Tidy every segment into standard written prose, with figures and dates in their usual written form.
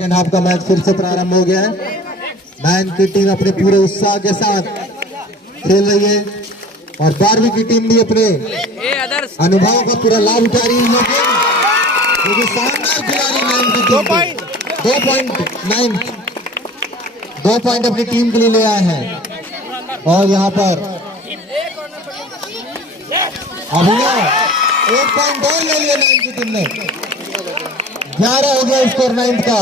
Second half का match फिर से प्रारंभ हो गया है। 9 की टीम अपने पूरे उत्साह के साथ खेल रही है और 12वीं की टीम भी अपने अनुभव का पूरा लाभ उठा रही है। क्योंकि शानदार खिलाड़ी 9 की टीम 2 पॉइंट अपनी टीम के लिए ले आए हैं। और यहाँ पर अभिनव 1 पॉइंट और ले लिया 9 की टीम ने। 11 हो गया स्कोर 9 का।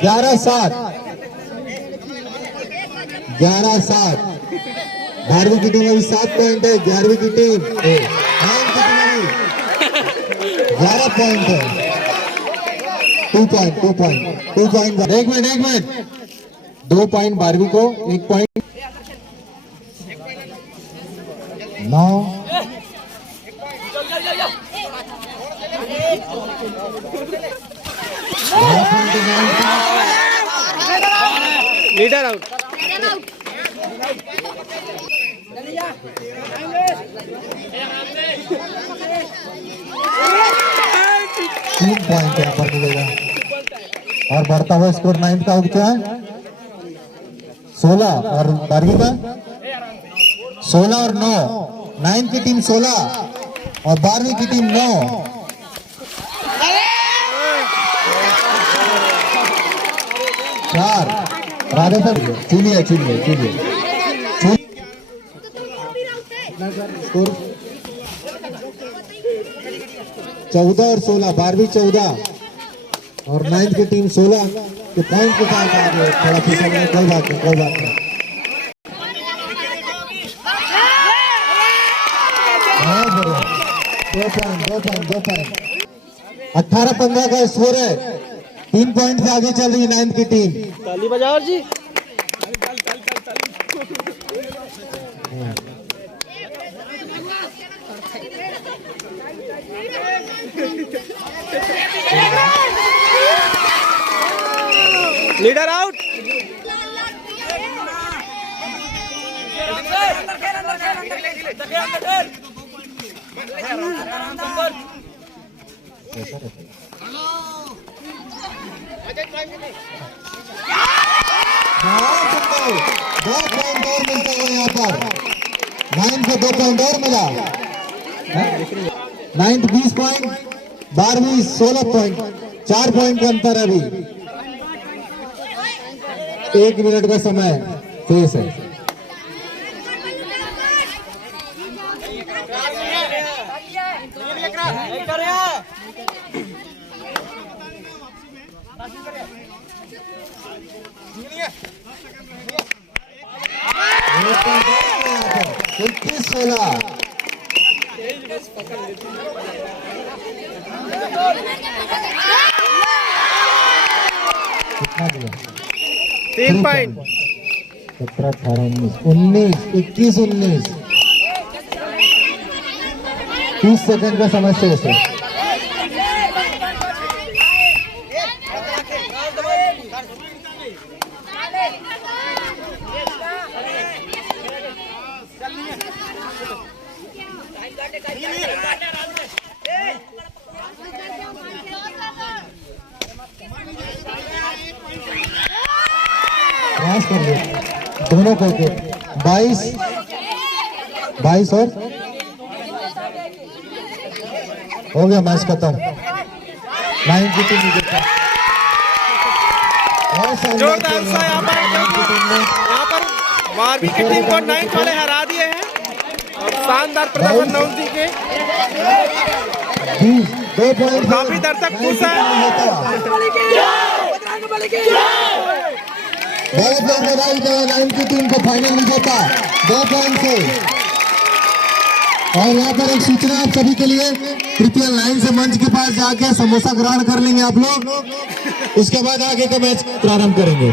ग्यारह सात 12वीं की टीम अभी 7 पॉइंट है। 11वीं की टीम 9 की टीम अभी 11 पॉइंट है। 2 पॉइंट। एक मिनट 2 पॉइंट 12वीं को, 1 पॉइंट 9 लीडर आउट। 3 पॉइंट यहाँ पर मिलेगा और बढ़ता हुआ स्कोर 9 का हो क्या है 16 और 12वीं का 16 और 9। 9 की टीम 16 और 12वीं की टीम 9। चार राधे सर चुनिए स्कोर 14 और 16। 12वीं 14 और 9 की टीम 16 के पॉइंट के साथ आगे। थोड़ा पीछे में कोई बात नहीं 2 पॉइंट 18-15 का स्कोर है। 3 पॉइंट से आगे चल रही 9 की टीम। ताली बजाओ जी। Leader out. दो पॉइंट और मिलता हुआ यहाँ पर 9 को 2 पॉइंट और मिला। 9 20 पॉइंट 12वीं 16 पॉइंट। 4 पॉइंट का अंतर अभी। 1 मिनट का समय शेष है। कितना 3 पॉइंट 17 18 19 21 19 30 सेकंड का समय शेष है। कर लो दोनों को 22 और हो गया मैच खत्म। 9 की टीम जोरदार सा यहाँ पर 12वीं की टीम को 9 वाले हरा दिए हैं और शानदार प्रदर्शन 9 जी के। 2 पॉइंट काफी दर्शक खुश हैं। बहुत बधाई जो 9 की टीम को फाइनल विजेता 2 पॉइंट से। और यहाँ पर एक सूचना आप सभी के लिए, कृपया लाइन से मंच के पास जाके समोसा ग्रहण कर लेंगे आप लोग। उसके बाद आगे का मैच प्रारंभ करेंगे।